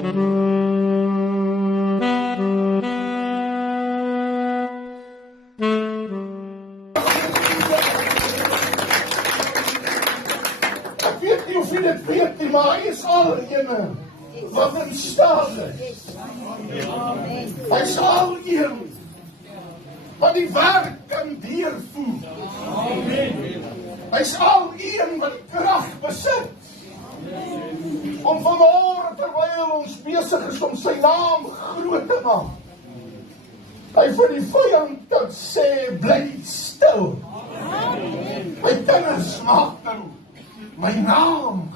Ek weet nie of jy dit weet nie, maar hy is al ene wat in staat is. Hy is al een wat die werk kan deurvoer. Hy is al een wat die krag besit om vanmôre, terwyl ons besig is om sy naam groot te maak, hy vir die vyand kan sê, bly stil. My kinders maak nou my naam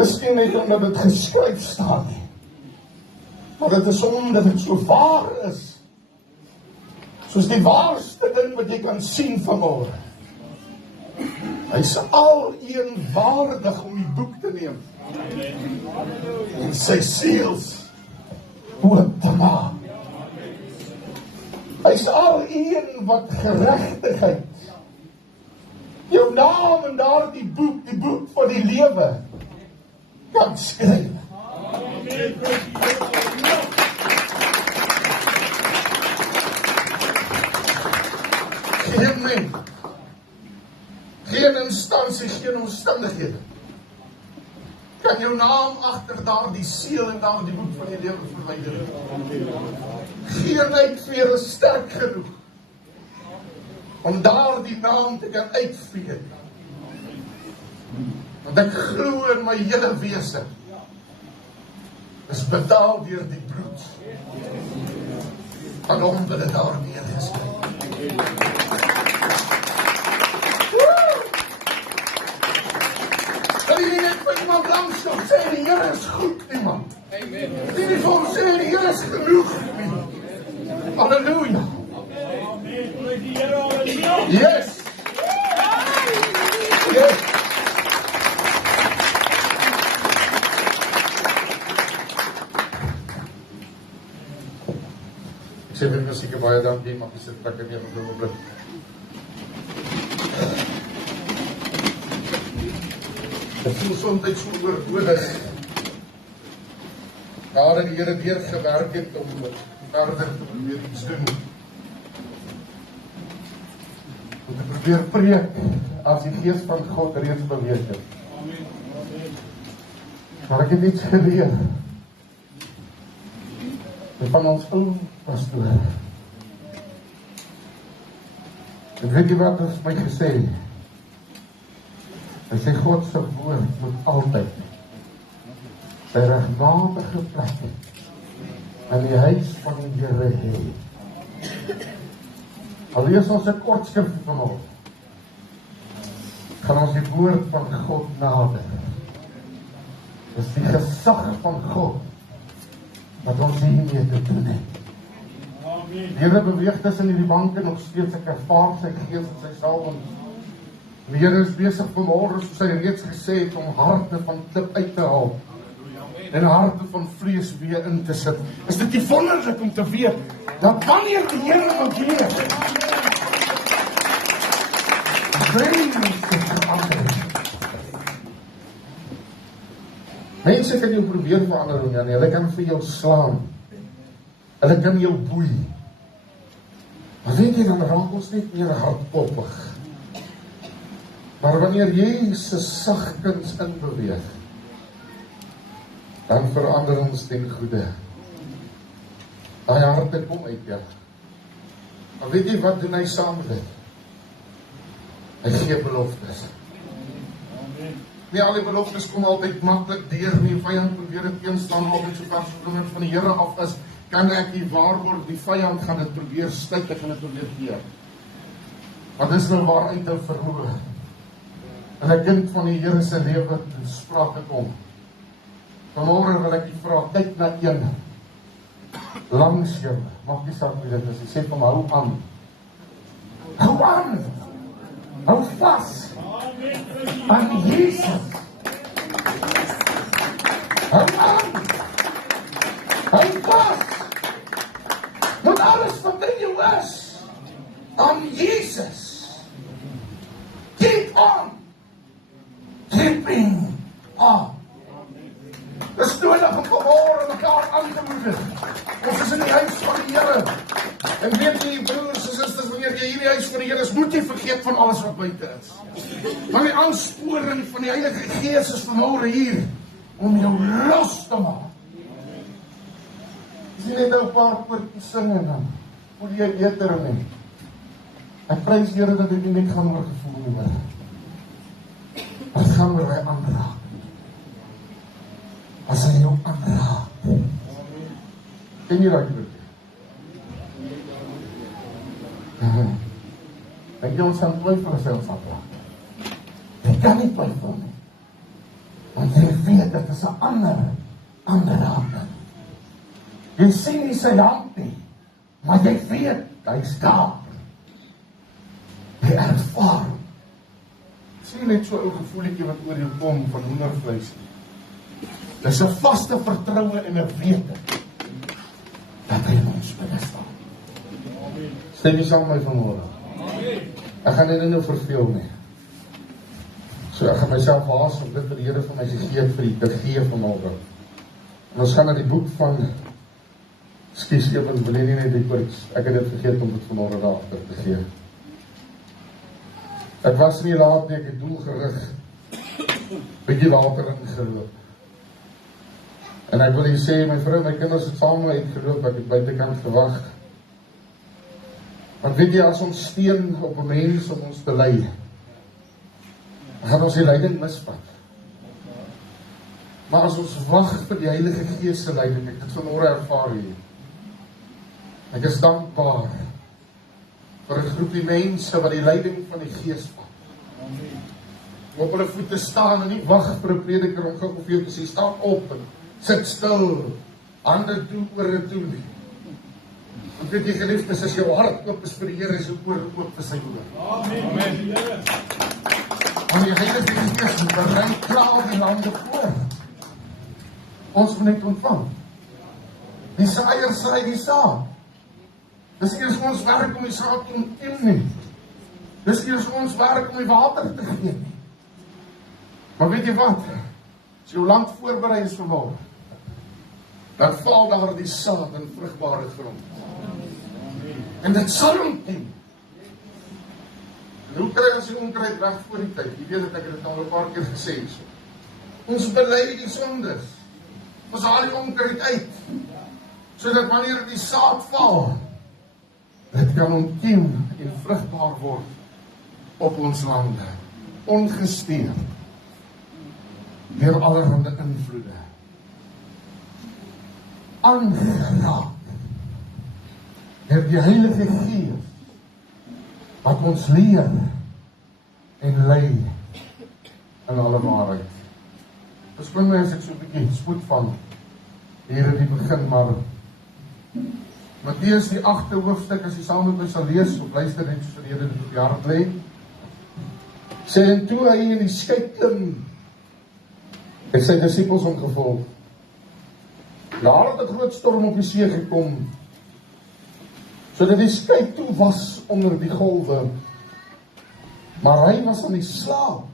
dis nie net omdat het geskryf staan nie, maar dit is omdat het so waar is, soos die waarste ding wat jy kan sien vanmôre. Hy is al een waardig om die boek te neem en sy seels oop te maak. Hy is al een wat geregtigheid, jou naam in daardie boek, die boek van die lewe, kan skryf. Geen mens, geen instansie, geen omstandighede kan jou naam agter daardie seël en daardie boek van die lewe verwyder. Geen uitveer is sterk genoeg om daardie naam te kan uitvee. Want ek glo in my hele wese is betaal deur die bloed van hom wat dit daar neer is. Wil jy net vir iemand langs jou sê, die Here is goed, iemand? Amen. Wil jy vir hom sê, die Here is genoeg? Halleluja. Yes. Yes. Ek sê vir musiek baie dankie, mag jy sit plek neer op die blik. Ek voel soms so oorbodig. Daar die Here weer gewerk het om verder te probeer iets doen. Om te probeer preek as die Gees van God reeds beweeg het. Maar ek het iets geleer van ons ou pastoor. En weet jy wat ons my gesê? Hy sê God se woord moet altyd sy regmatige plek in die huis van die Here hê. Al lees ons 'n kort skrif vanoggend, gaan ons die woord van God nader. Dis die gesag van God wat ons hiermee te doen het. Die Here beweeg tussen hierdie banke nog steeds, ek ervaar sy Gees en sy salwing. Die Here is besig vanmôre, soos hy reeds gesê het, om harte van klip uit te haal en harte van vlees weer in te sit. Is dit nie wonderlik om te weet dat wanneer die Here beweeg, mense kan jou probeer verander, en hulle kan vir jou slaan, hulle kan jou boei, maar weet jy, dan raak ons net meer hardkoppig. Maar wanneer Jesus sagkens inbeweeg, dan verander ons ten goeie. Daai harte kom uit, ja. Maar weet jy wat doen hy saam met dit? Hy gee beloftes. Nie al die beloftes kom altyd maklik deur nie, vyand probeer dit teenstaan, altyd so ver soos van die Here af is, kan ek nie waarborg, die vyand gaan dit probeer sluit, ek gaan dit probeer gee. Want dis nou waaruit hy verhoor. En 'n kind van die Here se lewe in sprake kom. Vanmôre wil ek u vra, kyk na een langs jou, mag nie saak wie dit is, hy sê van hou aan. Hou aan! Hou vas aan Jesus. Hou aan! Hy was met alles wat in jou is aan Jesus. Keep on keeping on. Dis nodig om vanmôre mekaar aan te moedig. Ons is in die huis van die Here. En weet jy, broers en susters, wanneer jy hier in die huis van die Here is, moet jy vergeet van alles wat buite is. Want die aansporing van die Heilige Gees is vanmôre hier om jou los te maak. Is jy net nou 'n paar koortjies sing en dan voel jy beter of nie? Ek prys die Here dat dit nie net gaan oor gevoel nie, maar dit gaan oor my aanraak. As hy jou aanraak. Ken jy daai woord? Dink jy ons gaan twyfel as hy ons aanraak? Jy kan nie twyfel nie. Want jy weet dat dit is 'n aanraking. Jy sien nie sy hand nie, maar jy weet hy's daar. Jy ervaar. Sien net so 'n ou gevoelletjie wat oor jou kom van hoendervleis. Dis 'n vaste vertroue en 'n wete dat hy ons bestaan. Stem jy saam met my vanmôre? Ek gaan dit nou verveel nie. So ek gaan myself haas om dit vir die Here vir my gegee vir die te gee vanmôre. En ons gaan na die boek van Ekskuus, ek wil nie net die koorts. Ek het dit vergeet om dit vanmôre daar te gee. Ek was nie laat nie, ek het doelgerig bietjie water ingeloop. En ek wil hier sê, my vrou en my kinders het saam met my uitgeloop, ek het buitekant gewag. Want weet jy, as ons steun op 'n mens om ons te lei, gaan ons die leiding misvat. Maar as ons wag vir die Heilige Gees se leiding, ek het vanmôre ervaar hier. Ek is dankbaar vir 'n groepie mense wat die leiding van die Gees vat. Op hulle voete staan en nie wag vir 'n prediker om gou vir jou te sê, staan op en sit stil, hande toe, ore toe nie. Want weet jy geliefdes, as jou hart oop is vir die Here, is jou oor oop vir sy woord. Amen. Want die Heilige Gees berei klaar die lande voor. Ons moet net ontvang. Die saaier saai die saad. Dis eers ons werk om die saad te onteem nie. Dis eers ons werk om die water te gee nie. Maar weet jy wat? As jou land voorberei is vir môre, dan val daar die saad in vrugbare grond. En dit sal onteem. En hoe kry ons die onkruid weg voor die tyd? Jy weet dat ek dit al 'n paar keer gesê het. Ons bely die sondes. Ons haal die onkruid uit. Sodat wanneer die saad val, dit kan onteem en vrugbaar word op ons lande. Ongesteer. Deur allerhande invloede. Aangeraak. Deur die Heilige Gees wat ons leer en lei in alle waarheid. Verskoon my as ek so 'n bietjie spoed van hier in die begin, maar Matteus die 8de hoofstuk, as jy saam met my sal lees, of luister net soos die Here dit op die hart lê, sê, en toe hy in die skei klim, het sy disippels hom gevolg. Daar het 'n groot storm op die see gekom, sodat die skei toe was onder die golwe, maar hy was aan die slaap.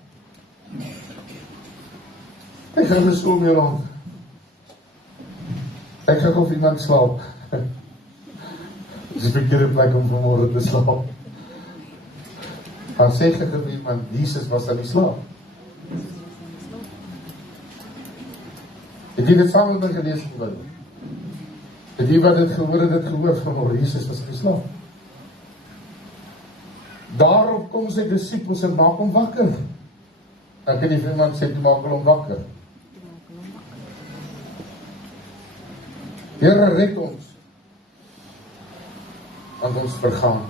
Ek gaan mis om hier rond. Ek gaan of iemand slaap. Dis 'n verkeerde plek om vanmôre te slaap. Maar sê vir iemand, Jesus was aan die slaap. Het jy dit saam met my gelees in die Bybel? Het jy wat dit gehoor vanmôre, Jesus was aan die slaap. Daarop kom sy disippels en maak hom wakker. Dan kan jy vir iemand sê, toe maak hom wakker. Here, red ons, want ons vergaan.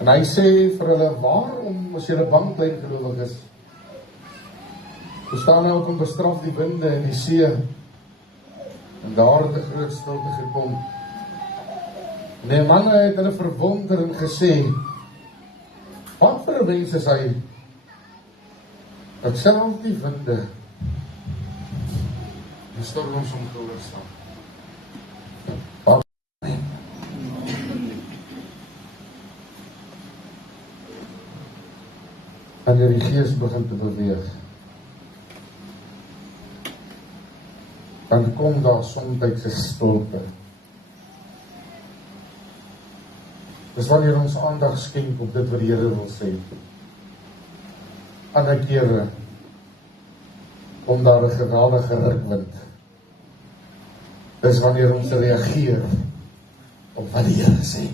En hy sê vir hulle, waarom as julle bang bly gelowiges? Staan nou op en bestraf die winde en die see. En daar het 'n groot stilte gekom. En die manne het hulle verwonder en gesê, wat vir 'n mens is hy? Dat selfs die winde Die storms om gehoorsaam. Wanneer die gees begin te beweeg, dan kom daar soms 'n stilte. Dis wanneer ons aandag skenk op dit wat die Here wil sê. Ander kere kom daar 'n geweldige rukwind. Dis wanneer ons reageer op wat die Here sê.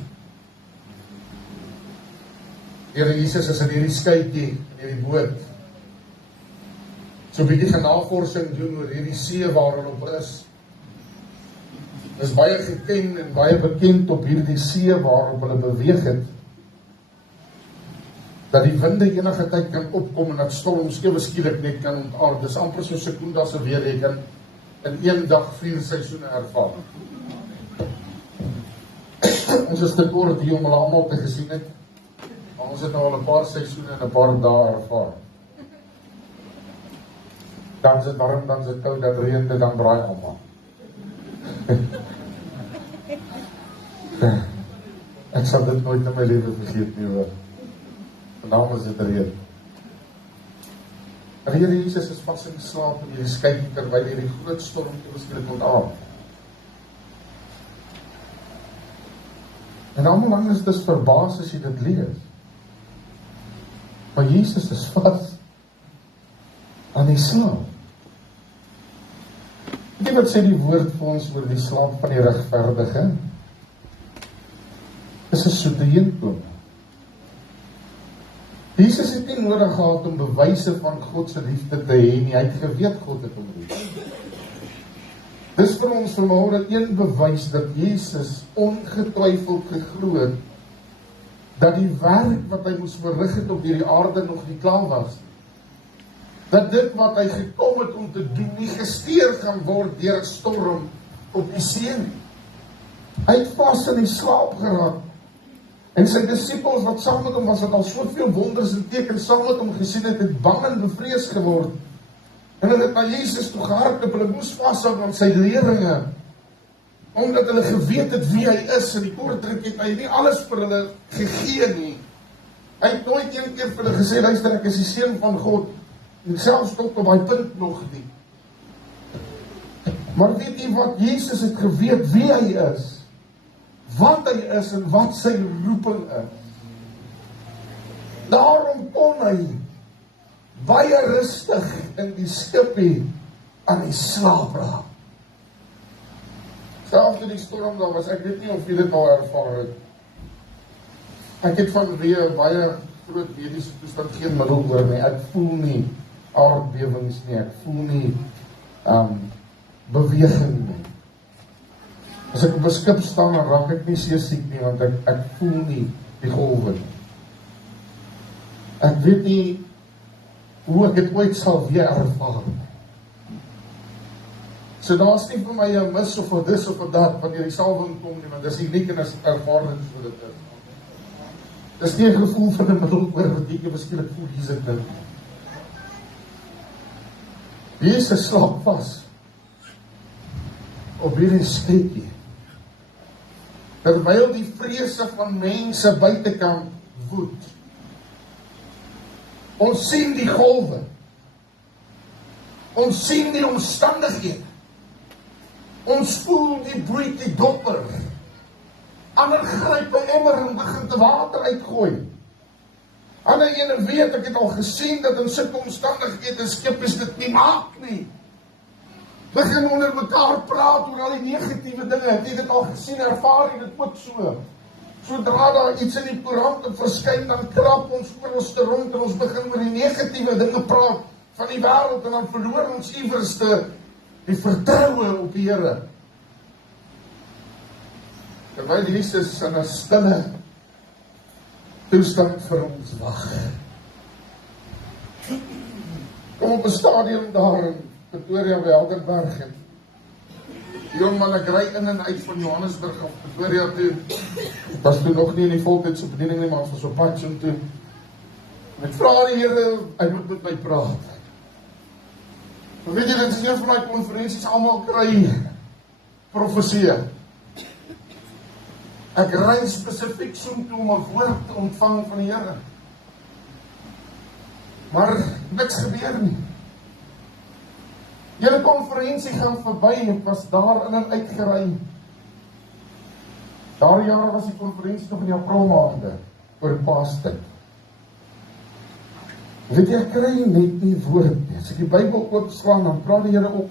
Here Jesus is in hierdie skytjie, in hierdie boot. So 'n bietjie navorsing doen oor hierdie see waar hulle op is. Is baie geken en baie bekend op hierdie see waarop hulle beweeg het, dat die winde enige tyd kan opkom en dat storms ewe skielik net kan ontaard. Dis amper so sekondes se weer jy kan in een dag 4 seisoene ervaar. Ons is te kort hier om hulle almal te gesien het, maar ons het nou al 'n paar seisoene en 'n paar dae ervaar. Dan is dit warm, dan is dit koud, dan reën dit, dan braai almal. Ek sal dit nooit in my lewe vergeet nie hoor. Vandaag is dit reën. En die Here Jesus is vas in slaap in hierdie skytjie terwyl hierdie groot storm skielik ontaard. En almal anders is verbaas as jy dit lees. Maar Jesus is vas aan die slaap. Weet jy wat sê die woord vir ons oor die slaap van die regverdige? Dis 'n soete heenkomen. Jesus het nie nodig gehad om bewyse van God se liefde te hê nie. Hy het geweet God het hom lief. Dis vir ons vanmôre een bewys dat Jesus ongetwyfeld geglo het dat die werk wat hy moes verrig het op hierdie aarde nog nie klaar was. Dat dit wat hy gekom het om te doen nie gesteer gaan word deur 'n storm op die see nie. Hy het vas in die slaap geraak. En sy disippels wat saam met hom was, wat al soveel wonders en tekens saam met hom gesien het bang en bevrees geword. En hulle het na Jesus toe gehardloop, hulle moes vashou aan sy leringe, omdat hulle geweet het wie hy is, en die kortdruk het hy nie alles vir hulle gegee nie. Hy het nooit een keer vir hulle gesê, luister, ek is die seun van God, en selfs tot op die punt nog nie. Maar weet jy wat, Jesus het geweet wie hy is, wat hy is en wat sy roeping is. Daarom kon hy baie rustig in die skipie aan die slaap raak. Selfs toe die storm daar was, ek weet nie of jy dit al ervaar het. Ek het vanweë baie groot mediese toestand geen middel oor nie. Ek voel nie aardbewings nie, ek voel nie beweging nie. As ek op 'n skip staan, dan raak ek nie seesiek nie, want ek voel nie die golwe nie. Ek weet nie hoe ek dit ooit sal weer ervaar. So daar is nie vir my 'n mis of 'n dis of 'n dat, wanneer die salwing kom nie, want dis uniek en as ervaring so dit is. Dis nie 'n gevoel van 'n middel oor wat jy miskien voel hier sit nou. Jesus slaap vas op hierdie skepie. Terwyl die vrese van mense buitekant woed. Ons sien die golwe. Ons sien die omstandighede. Ons voel die broeit die dopper. Ander gryp 'n emmer en begin te water uitgooi. Ander ene weet, ek het al gesien dat in sulke omstandighede skippies dit nie maak nie. Begin onder mekaar praat oor al die negatiewe dinge. Het jy dit al gesien, ervaar jy dit ook so? Sodra daar iets in die koerant verskyn, dan krap ons oor ons te rond en ons begin oor die negatiewe dinge praat van die wêreld en dan verloor ons iewers die vertroue op die Here. Terwyl Jesus in 'n stille toestand vir ons wag. Kom op 'n stadium daar in Pretoria by Helderberg en die jong man, ek ry in en uit van Johannesburg af Pretoria toe. Was toe nog nie in die voltydse bediening nie, maar ons was op pad so toe. En ek vra die Here, hy moet met my praat. Weet jy, dit is een van die konferensies, almal kry profesie. Ek ry spesifiek soontoe om 'n woord te ontvang van die Here. Maar niks gebeur nie. Julle konferensie gaan verby, ek was daar in en uitgery. Daardie jare was die konferensie nog in die April maande, oor Paastyd. Weet jy, ek kry net nie woord nie. As ek die Bybel oopslaan, dan praat die Here op.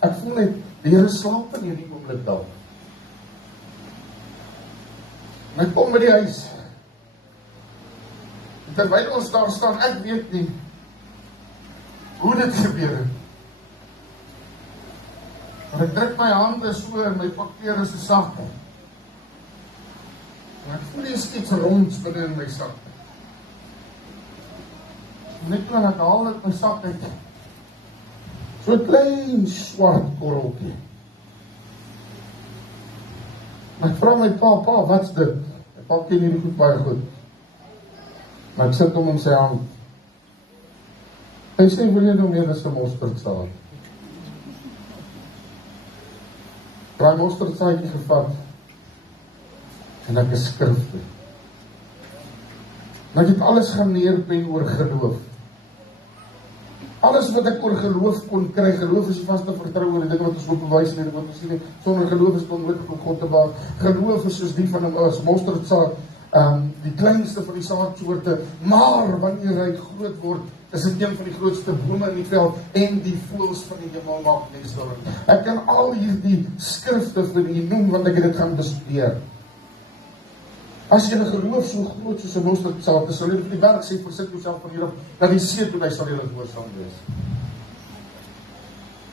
Ek voel net, die Here slaap in hierdie oomblik dalk. En ek kom by die huis. En terwyl ons daar staan, ek weet nie hoe dit gebeur het. Maar ek druk my hande so en my papier is so sak. En ek voel iets ronds binne in my sak. En ek kan ek haal uit my sak uit. So 'n klein swart korreltjie. En ek vra my pa, wat's dit? My pa ken hierdie goed baie goed. Maar ek sit hom in sy hand. Hy sê, wil jy nou meer as 'n mosterdsaad? Daai mosterdsaadjie gevat. En ek is skrifte. En ek het alles gaan neerpen oor geloof. Alles wat ek oor geloof kon kry, geloof is die vaste vertroue, die dinge wat ons moet bewys en wat ons nie, sonder geloof is het onmoontlik om God te behaag. Geloof is soos die van 'n mosterdsaad, die kleinste van die saadsoorte, maar wanneer hy groot word, is dit een van die grootste bome in die veld en die voëls van die hemel maak nes daarin. Ek kan al hierdie skrifte vir u noem, want ek het dit gaan bestudeer. As jy 'n geloof so groot soos 'n mosterdsaad is, sal jy vir die berg sê, versit jouself van hierop, dat die see toe hy sal julle gehoorsaam wees.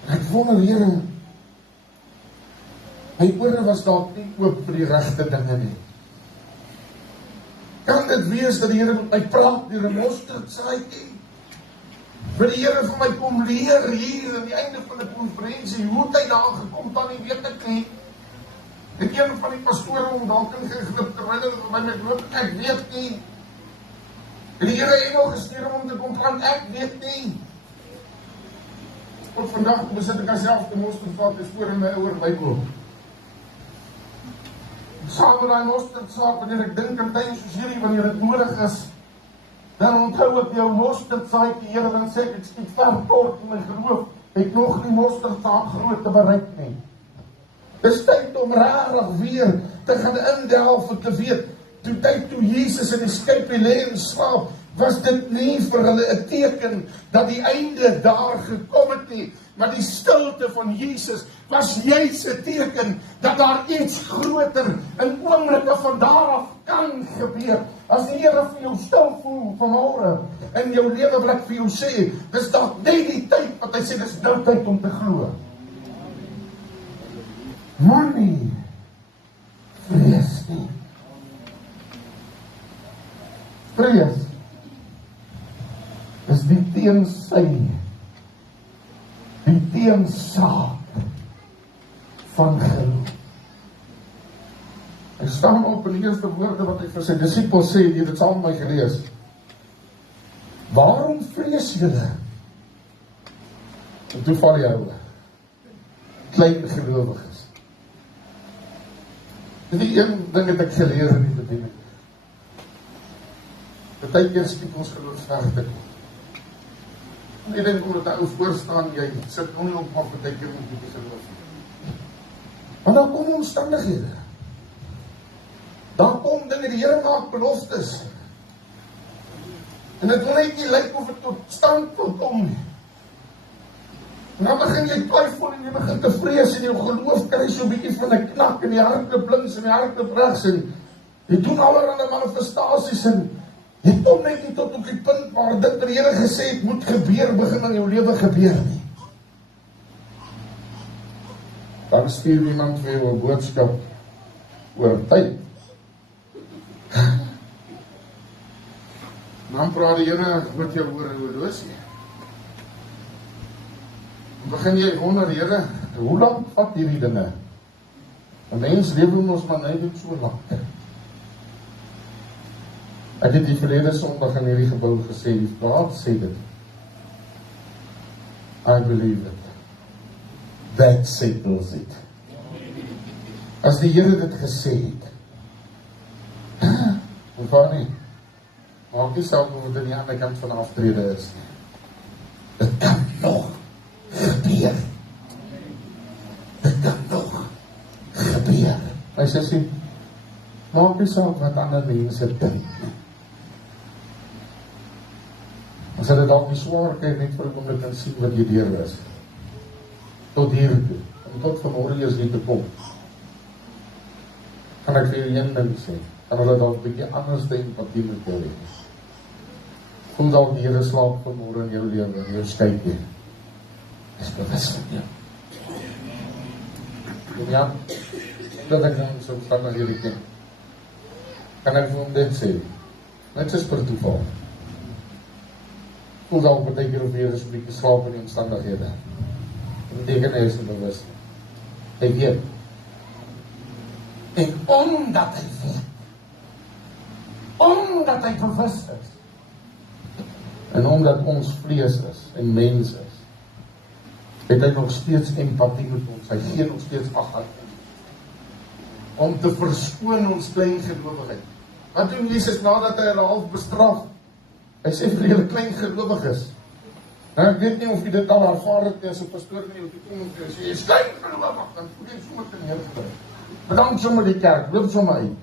En ek wonder, Here, my ore was dalk nie oop vir die regte dinge nie. Kan dit wees dat die Here met my praat deur 'n mosterdsaadjie? Vir die Here vir my kom leer hier aan die einde van die konferensie, hoe het hy daar gekom, dan nie weet ek nie. En een van die pastore om dalk ingegrip terwyl hulle vir my loop, ek weet nie. En die Here het nog gestuur om te kom plant, ek weet nie. Tot vandag besit ek myself te mosterdsaad is voor in my ouer Bybel. Saam met daai mosterdsaad, wanneer ek dink aan tye soos hierdie, wanneer dit nodig is, dan onthou ek jou mosterdsaadjie, Here, dan sê ek skiet ver kort in my geloof, ek nog nie mosterdsaad groot te bereik nie. Dis tyd om rarig weer te gaan indelf en te weet, toe Jesus in die skypie lê en slaap, was dit nie vir hulle 'n teken dat die einde daar gekom het nie, maar die stilte van Jesus was juis 'n teken dat daar iets groter in oomblikke van daar af kan gebeur. As die Here vir jou stil voel vanmôre in jou leweblik vir jou sê, dis dalk net die tyd wat hy sê, dis nou tyd om te glo. Moenie vrees nie. Vrees is die teensy, die teensaak van geloof. Ek staan op in die eerste woorde wat hy vir sy disippels sê, jy het dit saam met my gelees. Waarom vrees julle? En toe val die ouwe, klein gelowiges. Die een ding het ek geleer in die bediening. Partykeer skiet ons geloof ver te kom. En ek dink omdat 'n ou voorstaan, jy sit nie op maar partykeer met die geloof. Want dan kom omstandighede. Dan kom dinge, die Here maak beloftes. En dit wil net nie lyk of dit tot stand wil kom nie. En dan begin jy twyfel en jy begin te vrees en jou geloof kry so 'n bietjie van 'n knak en die hart blinks en die hart regs en jy doen allerlei manifestasies en jy kom net nie tot op die punt waar dit wat die Here gesê het moet gebeur, begin in jou lewe gebeur nie. Dan stuur iemand vir jou 'n boodskap oor tyd. Dan praat die Here met jou oor 'n horlosie. Begin jy wonder, Here, hoe lank vat hierdie dinge? 'n Mens lewe ons maar net so lank. Ek het die verlede Sondag in hierdie gebou gesê, die praat sê dit. I believe it. that settles it. As die Here dit gesê het, hoeveel nie, maak nie saak of dit aan die ander kant van die aftrede is nie. Dit kan nog gebeur. Dit kan nog gebeur. Hy sê, maak nie saak wat ander mense dink. As jy dit dalk nie swaar kry, net vir om dit kan sien wat jy deur is. Tot hier toe, en tot vanmorgen eers hier te kom, kan ek vir een ding sê, kan hulle dalk bietjie anders die empathie met jou hê. Kom dalk die Here slaap vanmorgen in jou lewe, in jou skypie. Is bewus van jou. En ja, dat ek dan so van na hierdie ken, kan ek vir hom dit sê, net soos per toeval. Voel dalk beteker of weer is 'n bietjie slaap in die omstandighede. Dit beteken hy is nie bewus. Hy weet. En omdat hy weet, omdat hy bewus is, en omdat ons vlees is, en mens is, het hy nog steeds empathie met ons, hy gee nog steeds ag aan ons, om te verskoon ons klein geloofigheid. Wat doen Jesus nadat hy hulle half bestraf? Hy sê vir julle klein gelowiges. Nou, ek weet nie of jy dit al ervaar het as 'n pastoor nie, of jy kom en sê, jy is klein gelowig, dan voel jy sommer te neergedruk. Bedank sommer die kerk, loop sommer uit.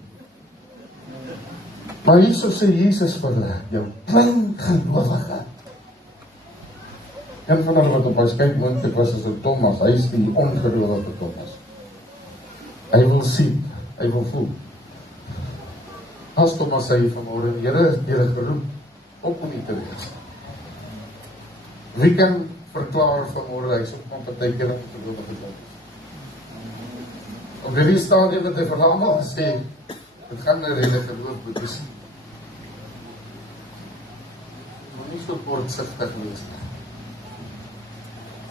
Maar hierso sê Jesus vir hulle, jou klein gelowige. Een van hulle wat op ons kyk moontlik was as Thomas, hy is die ongelowige Thomas. Hy wil sien, hy wil voel. As Thomas sê vanmorgen, Here is deur 'n geroep, om nie te wees. Wie kan verklaar vanmorgen, hy is op van partykeer in gelowige Thomas. Op hierdie stadium het hy vir almal gesê, dit gaan nou redelijk geloof bedoes. Maar nie so kortsigtig wees nie.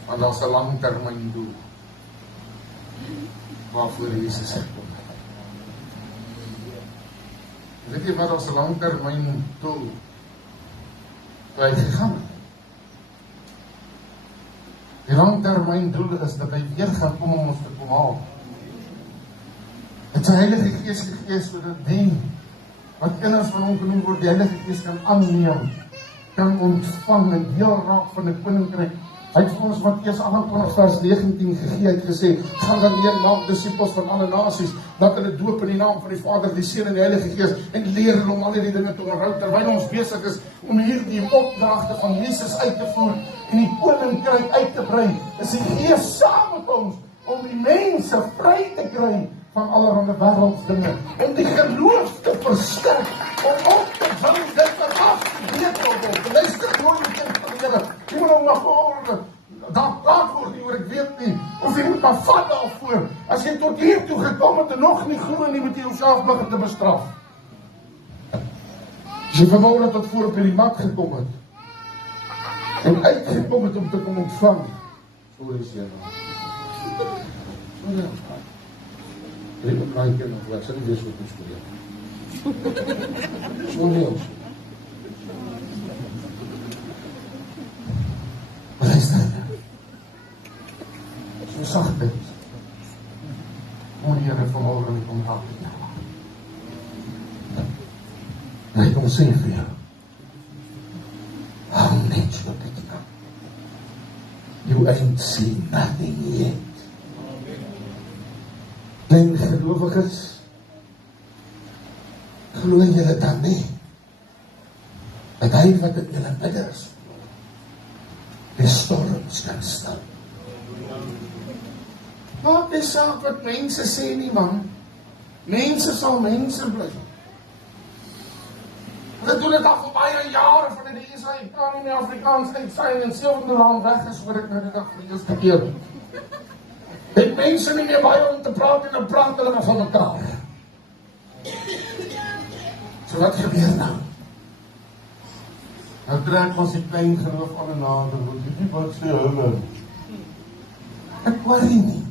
Want daar's 'n langtermyn doel waarvoor Jesus gekom het. Weet jy wat, daar's 'n langtermyn doel waar hy gegaan het? Die langtermyn doel is dat hy weer gaan kom om ons te kom haal. Het sy Heilige Gees gegee sodat die wat kinders van hom genoem word, die Heilige Gees kan aanneem, kan ontvang en deel raak van die koninkryk. Hy het vir ons Matteus 28 vers 19 gegee, hy het gesê, gaan dan heen, maak disippels van alle nasies, laat hulle doop in die naam van die Vader, die Seun en die Heilige Gees, en leer hulle om al die dinge te onthou, terwyl ons besig is om hierdie opdragte van Jesus uit te voer en die koninkryk uit te brei. Is die Gees saam met ons om die mense vry te kry van allerhande wêreldsdinge, om die geloof te versterk, om op te vang dit wat afgebreek word. Luister mooi met kind van die Here. Jy moet nou maar voor, daar praat word nie oor ek weet nie, of jy moet maar vat daarvoor. As jy tot hier toe gekom het en nog nie glo nie, moet jy jouself begin te bestraf. As jy vanmôre tot voor op hierdie mat gekom het, en uitgekom het om te kom ontvang, sorry sê nou. Sorry nou. Ek het my kind nog wat, sê nie wees wat ons spreek. Sorry ons. Maar luister nou. So sagtens. O Here, vanmôre nie kom raak met jou. Hy kom sê vir jou. Hou net so dit kan. You ain't seen nothing yet. Klein gelowiges, glo julle dan nie, dat hy wat in julle midde is, die storms kan stil. Maak nie saak wat mense sê nie, man. Mense sal mense bly. Hulle doen dit al vir baie jare, van die Israel kan nie meer Afrikaans uitsaai en 7de land weg is, voor ek nou die dag vir die eerste keer. Het mense nie meer baie om te praat en dan praat hulle maar van mekaar. So wat gebeur nou? Nou trek ons die klein geloof aan en nader, want die wat sê hulle. Ek worry nie.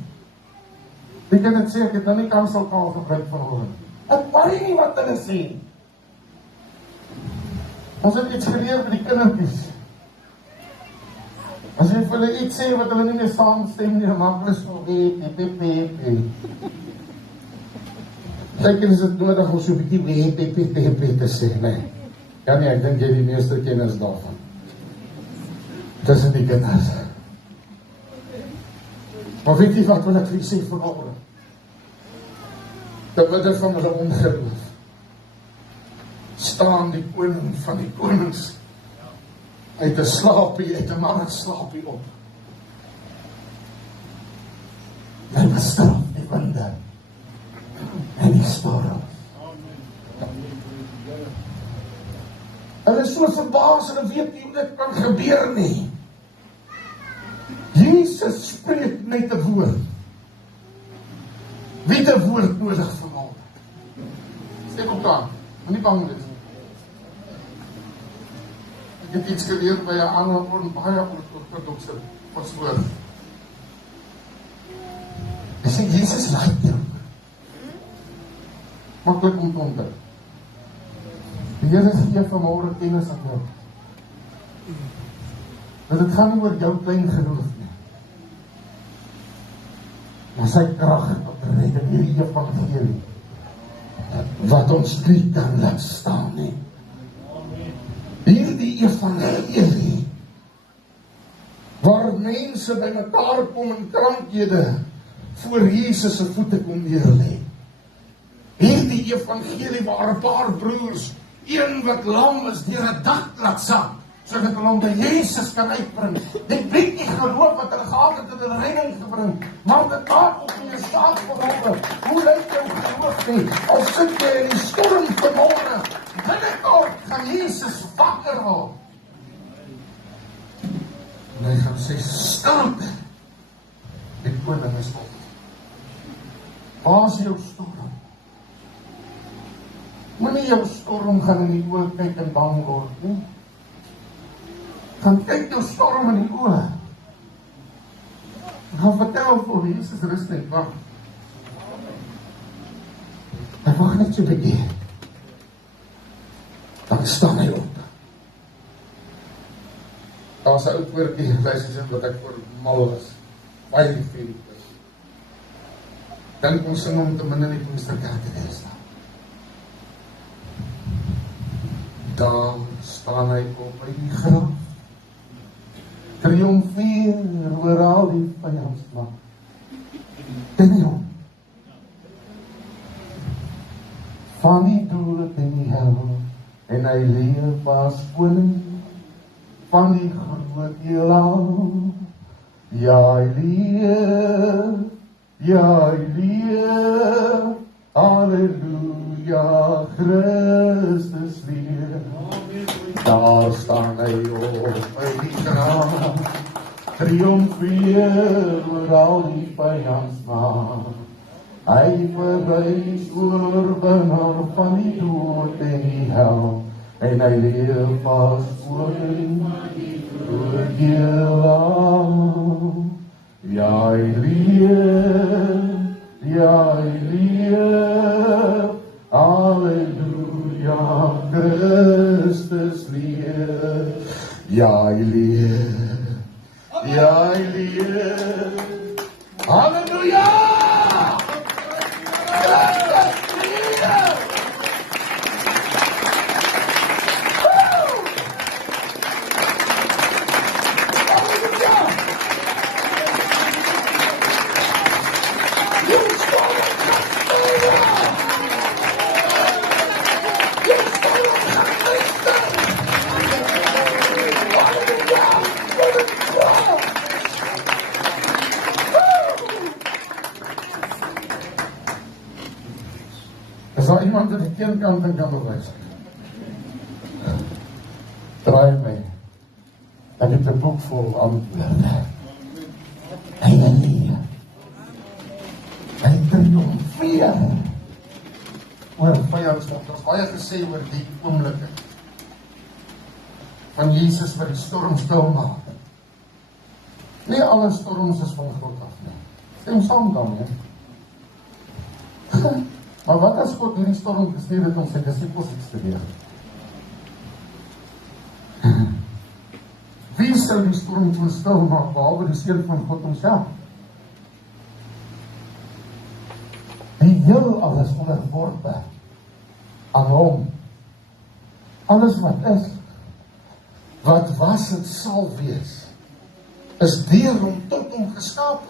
Wie kan het sê, ek het nou nie kanselkaal gebruik van hulle. Ek worry nie wat hulle sê. Ons het iets geleer met die kindertjies. As jy vir hulle iets sê wat hulle nie meer saamstem nie, dan maak hulle so, Kyk, is dit nodig om so 'n bietjie te sê, nee. Ja nee, ek dink jy die meeste kennis daarvan. Tussen die kinders. Maar weet jy wat wil ek vir jy sê vanoggend? Te midde van hulle ongeloof staan die koning van die konings uit 'n slaapie, uit 'n mannenslaapie op. Hy bestraf die winde en die storm. Hulle is so verbaas, hulle weet nie hoe dit kan gebeur nie. Jesus spreek net 'n woord. Wie het 'n woord nodig vanmôre? Steek op daar, moenie bang wees. Ek het iets geleer by 'n ander baie ortodokse pastoor. Hy sê Jesus like jou. Maklik om te onthou. Die Here gee vanmôre kennis aan jou. Dat dit gaan nie oor jou klein geloof nie. Maar sy krag op redding, hierdie evangelie wat ons nie kan laat staan nie. Hierdie evangelie waar mense by mekaar kom in krankhede voor Jesus se voete kom neerlê. Hierdie evangelie waar 'n paar broers, een wat lam is, deur 'n dak laat sak, sodat hulle hom by Jesus kan uitbring. Dit blyk nie geloof wat hulle gehad het in hulle redding gebring, maar dit maak op in jou staat verhoorde. Hoe lyk jou geloof nie? Al sit jy in die storm vanmôre, binnekort gaan Jesus wakker word. En hy gaan sê, stilte, die koning is op. Waar is jou storm? Moenie jou storm gaan in die oë kyk en bang word nie. Gaan kyk jou storm in die oë. Gaan vertel vir Jesus rus net wag. Hy wag net so 'n bietjie. Dan staan hy op. Daar's 'n ou woordjie, luister wat ek vir mal is. Baie lief vir is. Dan ons sing om te min in die Pinksterkerk te wees. Daar staan hy op by die graf. Triomfeer oor al die vyandskap. Ken hom. Van die dood in die hel, en hy leef as koning van die groot heelal. Ja, hy leef, halleluja, Christus leef. Daar staan hy op by die graf, triomfeer oor al die vyandskap. Hy verwys oorwinnaar van die dood en die hel, en hy leef as koning oor heelal. Ja, hy leef, halleluja, Christus leef. Ja, hy leef, halleluja, Christus leef. Is daar iemand aan die teenkant en kan bewys? Draai my. Ek het 'n boek vol antwoorde. Halleluja. Hy triomfeer oor vyandskap. Daar's baie gesê oor die oomblikke van Jesus wat die storm stil maak. Nie alle storms is van God af nie. Stem saam dan, hè? Maar wat as God hierdie storm gestuur het om sy disippels iets te leer? Wie sal die storm so stil maak, behalwe die Seun van God homself? Die heel alles onderworpe aan hom. Alles wat is, wat was en sal wees, is deur hom tot hom geskaap.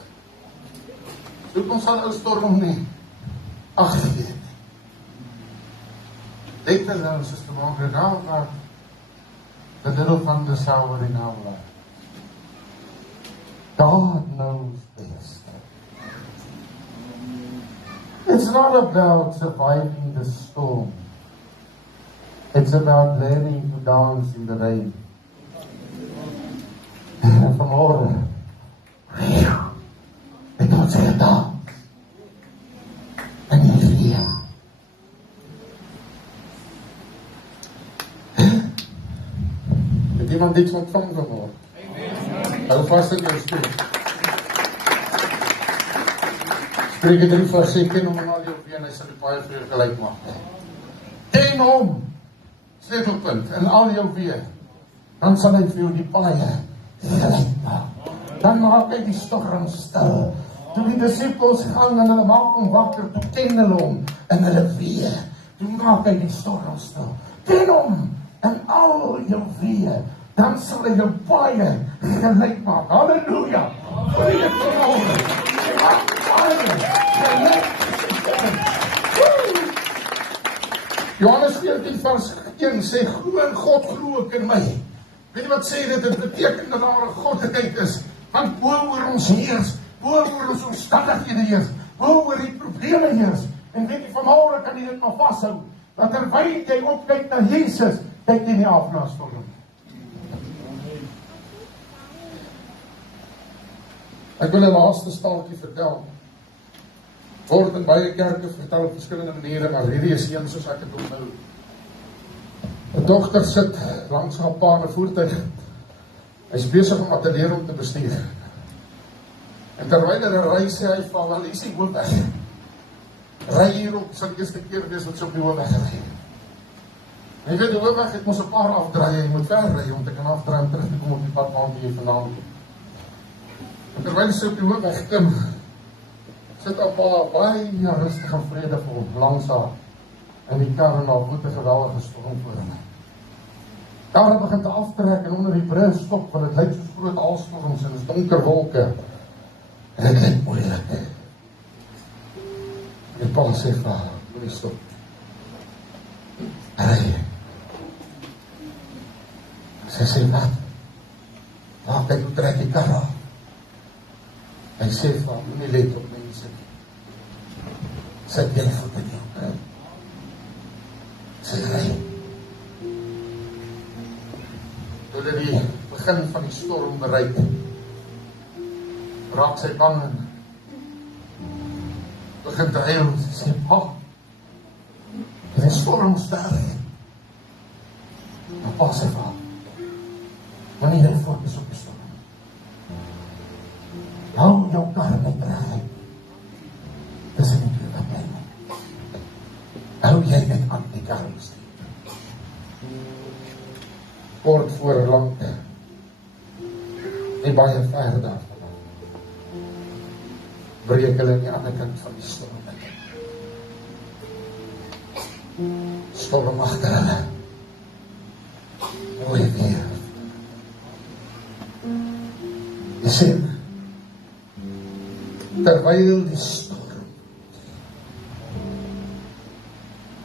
Soek ons aan ou storm nie agtergee nie. Dit is nou systematic now, the little thunder shower in our life. God knows best. It's not about surviving the storm. It's about learning to dance in the rain. Vanmorgen, het ons gedaan. En nie weer. Het iemand iets ontvang vanmorgen? Hou vast in jou stoel. Spreuke 3 vers 6, ken hom in al jou wee en hy sal die paai vir jou gelyk maak. Ken hom, sleutelpunt, in al jou wee, dan sal hy vir jou die paai gelyk maak. Dan maak hy die storm stil. Toe die disciples gaan en hulle maak hom wakker, toe ken hulle hom in hulle wee. Toe maak hy die storm stil. Ken hom in al jou wee, dan sal hy jou paai gelyk maak. Halleluja! Goeie verhouding. Johannes 14 vers 1 sê, glo in God, glo ek in my. Weet jy wat sê dit? Dit beteken dat daar 'n godheid is, want bo oor ons heers, bo oor ons omstandighede heers, bo oor die probleme heers. En weet jy, vanmôre kan jy dit maar vashou, dat terwyl jy opkyk na Jesus, kyk jy nie af na storm. Ek wil 'n laaste staaltjie vertel. Word in baie kerke vertel op verskillende maniere, maar hierdie is een soos ek het onthou. 'n Dogter sit langs haar pa in 'n voertuig. Hy's besig om te leer om te bestuur. En terwyl hy ry, sê hy van, wel, is die hoofweg. Ry hierop, sal die eerste keer wees wat sy op die hoofweg ry. En jy weet, die hoofweg het mos 'n paar afdraai, jy moet ver ry om te kan afdraai om terug te kom op die pad waar jy vandaan kom. En terwyl sy op die hoofweg klim, sit haar pa baie rustig en vredevol langs haar in die kar en haar voete geweldige storm voor hom. Daar begin te aftrek en onder die brug stop, want het lyk soos groot aalstorms en is donker wolke. En het lyk moeilik. Die pa sê vir haar, moet stop. Ry. Sy sê, wat? Wacht, ek moet trek die kar af. Hy sê vir haar, moet nie let op mense nie. Sit jy voet in jou kar. Sy ry. Toe hulle die begin van die storm bereik, raak sy bang en begin te huil. Sy sê, pa, die storm sterk. Maar pa sê vir haar, wanneer jy fokus op die storm, hou jou kar met reg. Dis nie twee wat bly nie. Hou jy net aan die kar bestuur. Kort voor lang, nie baie ver daarvan, breek hulle aan die ander kant van die storm in. Storm agter hulle. Mooi weer. Jy sien, terwyl die storm,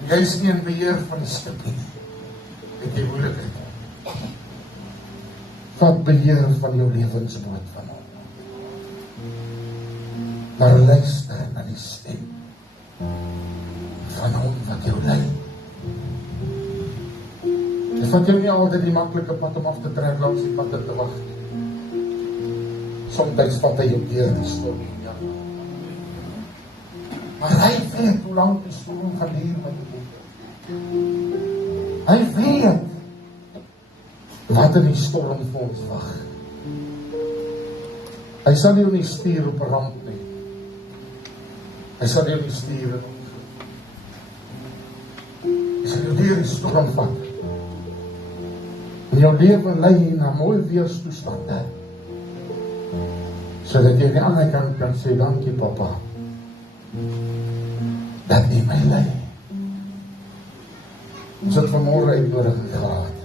jy is nie in beheer van die skip nie, het jy moeilikheid. Vat beheer van jou lewensboot van hom. Maar luister na die stem van hom wat jou lei. Dit vat jou nie altyd die maklike pad om af te trek langs die pad te wag. Soms vat hy jou deur die storm. Ja. Maar hy weet hoe lang die storm gaan duur met die. Hy weet wat in die storm vir ons wag. Hy sal jou nie stuur op 'n ramp nie. Hy sal jou nie stuur in ongeluk. Hy sal jou deur die storm vat. En jou lewe lei na mooi weerstoestande. Sodat jy aan die ander kant kan sê, dankie papa. Dat nie my lei. Ons het vanmorgen uitnodiging gehad.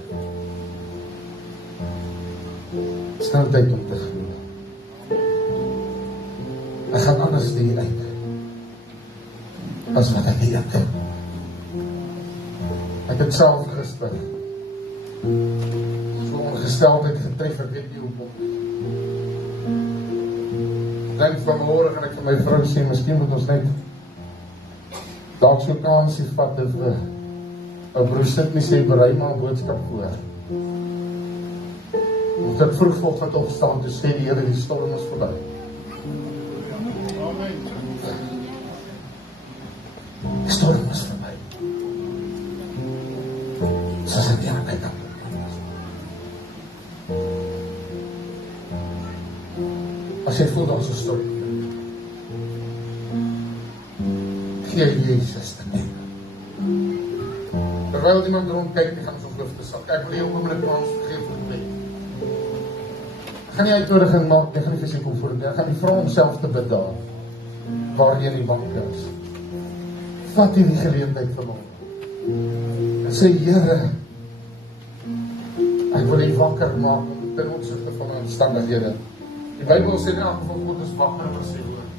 Het is nou tyd om te glo. Ek gaan anders die uit. As wat ek die ek. Ek het self gister so ongesteldheid getref, ek weet nie hoekom. Denk vanmorgen en ek vir my vrou sê, miskien moet ons net dalk so kansie vat dat we broer Sidney sê, berei maar boodskap voor. Ons het vroeg vanoggend opstaan, toe sê die Here, die storm is verby. Die storm is verby. Soos ek hier kyk. As jy voel daar so storm, gee Jesus te neem. Terwyl iemand rondkyk, die gaan ons op liefde sak. Ek wil jy ook met 'n kans geef vir die bed. Ek gaan nie uitnodiging maak, ek gaan nie vir sy kom voor, ek gaan nie vra om self te bid daar, waar jy in die bank is. Vat hier die geleentheid van hom. En sê, Here, ek wil jy wakker maak, ten opsigte van my omstandighede. Die Bybel sê in elk geval, God is wakker oor sy woord.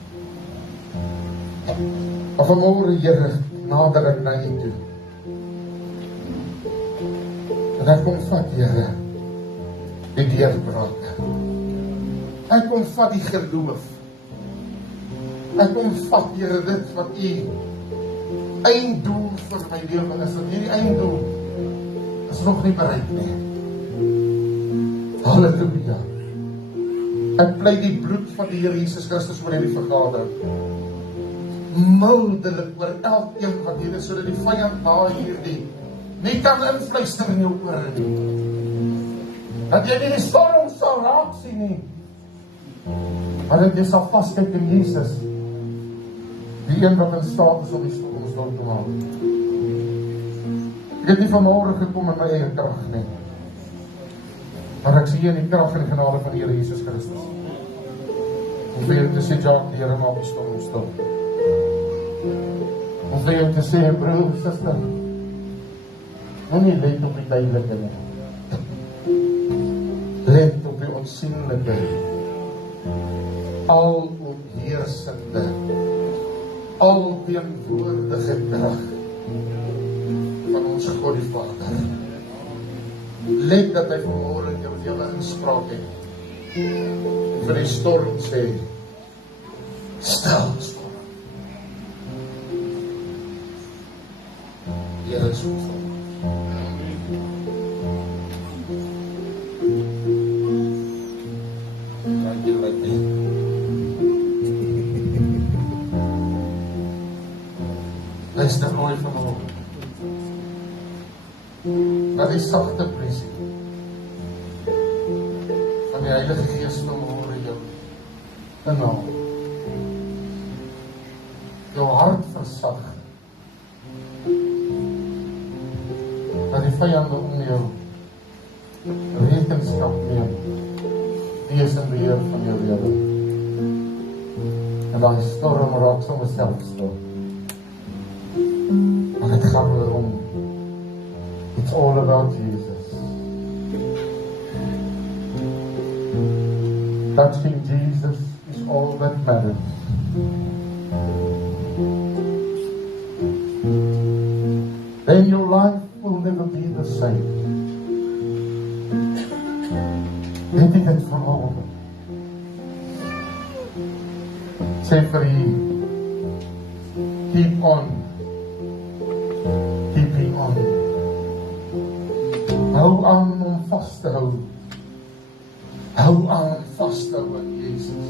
Maar vanmorgen, Here, nader ek na jy toe. En ek kom vat, Here, die deurbraak. Ek kom vat die geloof. Ek kom vat, Here, dit wat jy einddoel vir my lewe is. En hierdie einddoel is nog nie bereik nie. Halleluja. Ek pleit die bloed van die Here Jesus Christus oor hierdie vergadering. Mildelik oor elkeen wat hier is, sodat die vyand na hierdie nie kan invluister in jou ore nie. Dat jy nie die storm sal raak sien nie. Maar dat jy sal vastkyk in Jesus, die een wat in staat is om die storm stil te maak. Ek het nie vanmorgen gekom in my eie krag nie. Maar ek sê in die krag en die genade van die Here Jesus Christus. Om vir jou te sê, Jack, die Here maak die storm stil. Om vir jou te sê, broer, sister, moet nie let op die tydelike nie. Let op die onsienlike, aloorheersende, alteenwoordige krag van ons God die Vader. Let dat hy vanmorgen jou lewe inspraak het. Vir die storm sê, stil storm. Here is goed vir ons. Dankie dat jy. Luister mooi vanmorgen. Na die sagte presie van die Heilige Gees vanmorgen jou inhaal. Jou hart versag. Dat die vyande om jou rekenskap neem. Die is in beheer van jou lewe. En dan storm raak sommer self stil. Maar het gaan erom. It's all about Jesus. Touching Jesus is all that matters. Then your life will never be the same. Weet ek het vanmorgen. Sê vir jy, keep on, keeping on. Hou aan om vast te hou. Hou aan om vast te hou aan Jesus.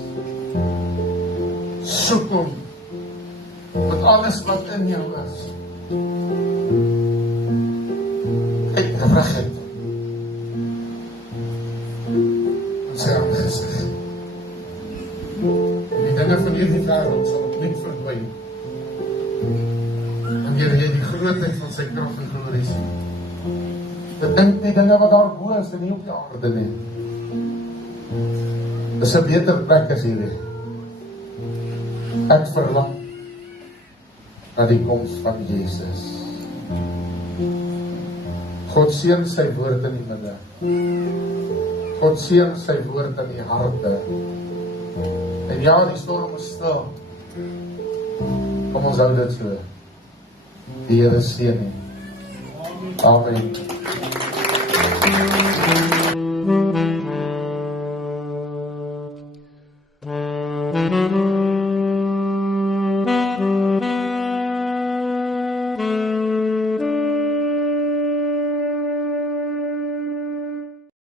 Soek hom met alles wat in jou is. Uitgerig het. En sy aangezicht. Die dinge van hierdie wêreld sal opnieuw verdwyn. Wanneer jy die grootheid van sy krag en glorie sien. Ek dink die dinge wat daar bo is en nie op die aarde nie. Dis 'n beter plek as hierdie. Ek verlang na die koms van Jesus. God seën sy woord in die midde. God seën sy woord in die harte. En ja, die storm is stil. Kom ons hou dit so. Die Here seën nie. Amen.